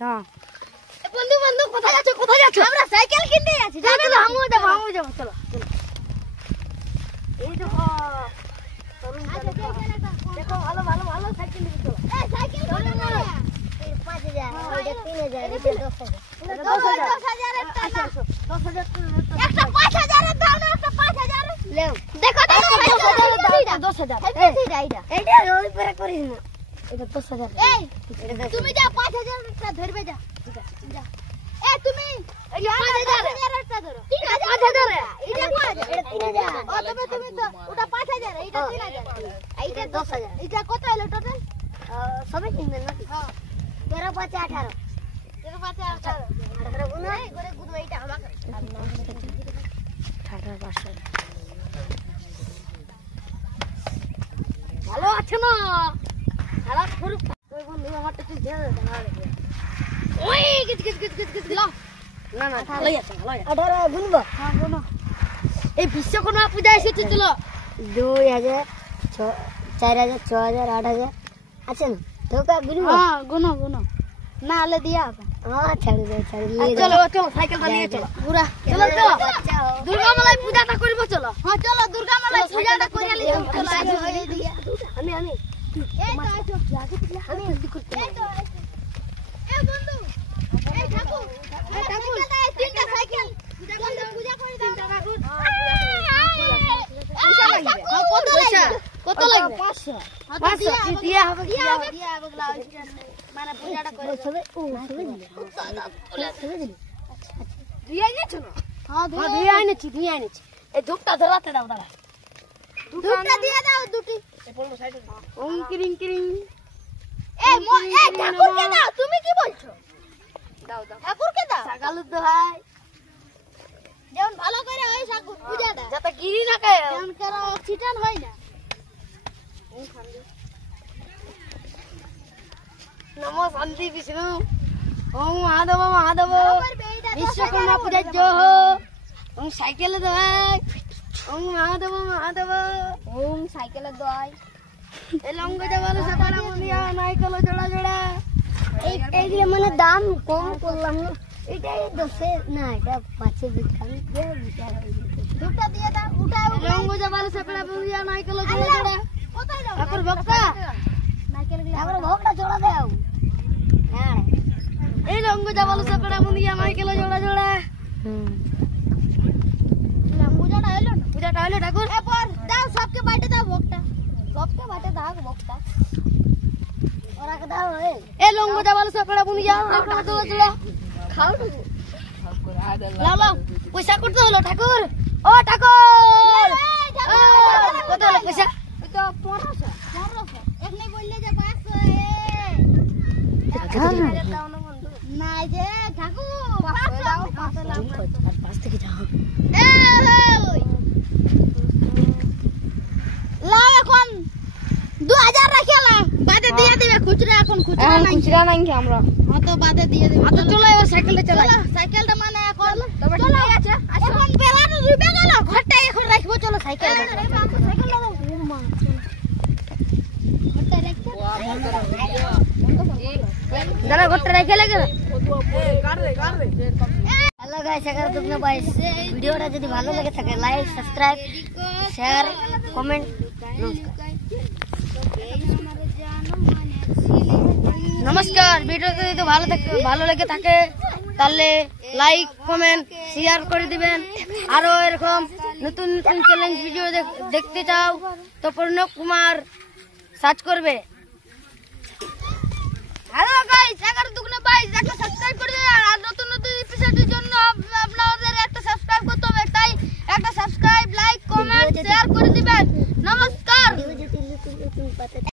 হ্যাঁ বন্ধু বন্ধু কোথায় যাচ্ছ আমরা সাইকেল কিনতে যাচ্ছি যাবে না আমিও যাবো চলো চলো এই দেখো দেখো ভালো ভালো ভালো সাইকেল নিয়ে চলো এই সাইকেল চলো না 5000 ওইটা 3000 এটা 10000 একটা 5000 এর দাও না একটা 5000 লেও দেখো 10000 এইটা রোল করে করিস না এটা 10000 এই তুমি যা 5000 টা ধরবে যা যা এ তুমি 5000 টা ধরো 5000 এটা 3000 ও তুমি তো ওটা 5000 এটা 3000 এইটা 10000 এটা কত হলো টোটাল সবই কিনবেন নাকি হ্যাঁ 13 5 18 13 5 18 গুণ এই করে গুণ এইটা আমাকে 18 500 ভালো আছে না খারাপ শুরু ওই বন্ধু আমারটা তুই দে না ওই গিজ লাও না না ভালো আছে 18 গুনবো হ্যাঁ গুনো এই বিশ্বকর্মা পূজা এসেছে চলো 2000 4000 6000 8000 আছে না তো কা গুনবো হ্যাঁ গুনো না আলে দিয়া हां ছাড়ি দে চলো চলো সাইকেলটা নিয়ে চলো পুরা চলো চলো দুর্গা মালাই পূজাটা করব চলো হ্যাঁ চলো দুর্গা মালাই পূজাটা করে আলি চলো আমি এই তো আছো আমি এই তো এ বন্ধু এই ঠাকুর তিনটা সাইকেল পূজা করে দাও ঠাকুর কত লাগবে 500 দিয়া হবে মানে পূজাটা করে সবে দিয়ে আইছো না হ্যাঁ দিয়ে আইনেছি এই ধূপটা ধরাতে দাও দাদা ধূপটা দিয়ে দাও দুটি এই পড়ো সাইডে ওম কিরিং কিরিং এই ঠাকুরকে দাও তুমি কি বলছো দাও ঠাকুরকে দাও সাগালু দোহাই যেমন ভালো করে ওই ঠাকুর পূজাটা যাতে গিরি না খায় যেমন করে অক্সিজেন হয় না ওম খান্দি नमो शांति विष्णु ओम महादेव विश्वकर्मा पूजा जो हो ओम साइकिल दवाई ओम महादेव ओम साइकिल दवाई ए लंग जवाले सकारा मुनिया नाइकल जोड़ा जोड़ा এই যে মানে দাম কম করলাম না এটাই 10 না এটা 5 বিখান যে বিচার দুটো দিয়ে দাও উঠাও লঙ্গ জবালে সকারা মুনিয়া নাইকল जोड़ा जोड़ा কোথায় দাও ঠাকুর ভক্তা নাইকল ঠাকুর ভক্তা জোড়া দাও এই রঙ্গ যাবলো সকড়া মুনিয়া নাইকেল জোড়া জোড়া পূজাটা হলো ঠাকুর এরপর দাও সবকে বাইটে দাও ভোগটা সবকে বাইটে দাও ভোগটা ওরাকে দাও এই রঙ্গ যাবলো সকড়া মুনিয়া নাইকেল জোড়া জোড়া খাও ঠাকুর লাও পয়সা করতে হলো ঠাকুর ও ঠাকুর কত হলো পয়সা তো 1500 এক নাই বললে যে 500 নাই যে ঠাকুর 500 দাও 5 থেকে যাও লাও এখন 2000 রাখিলা বাদে দিয়ে দিবে খুচরা এখন খুচরা নাই কি আমরা হ্যাঁ তো বাদে দিয়ে দিবে তো চলো এবার সাইকেলটা চালা সাইকেলটা মানে এখন চলো আছে এখন বেলাটা রুবে গেল ঘরটা এখন রাখবো চলো সাইকেলটা সাইকেলটা দাও মা ঘরটা রাখতে দাদা ঘরটা রেখে লাগে না হ্যালো গাইস अगर तुमने गाइस वीडियोটা যদি ভালো লাগে থাকে লাইক সাবস্ক্রাইব শেয়ার কমেন্ট নমস্কার ভিডিওটা যদি ভালো লাগে থাকে তাহলে লাইক কমেন্ট শেয়ার করে দিবেন আরো এরকম নতুন নতুন চ্যালেঞ্জ ভিডিও দেখতে চাও তো প্রণব কুমার সার্চ করবে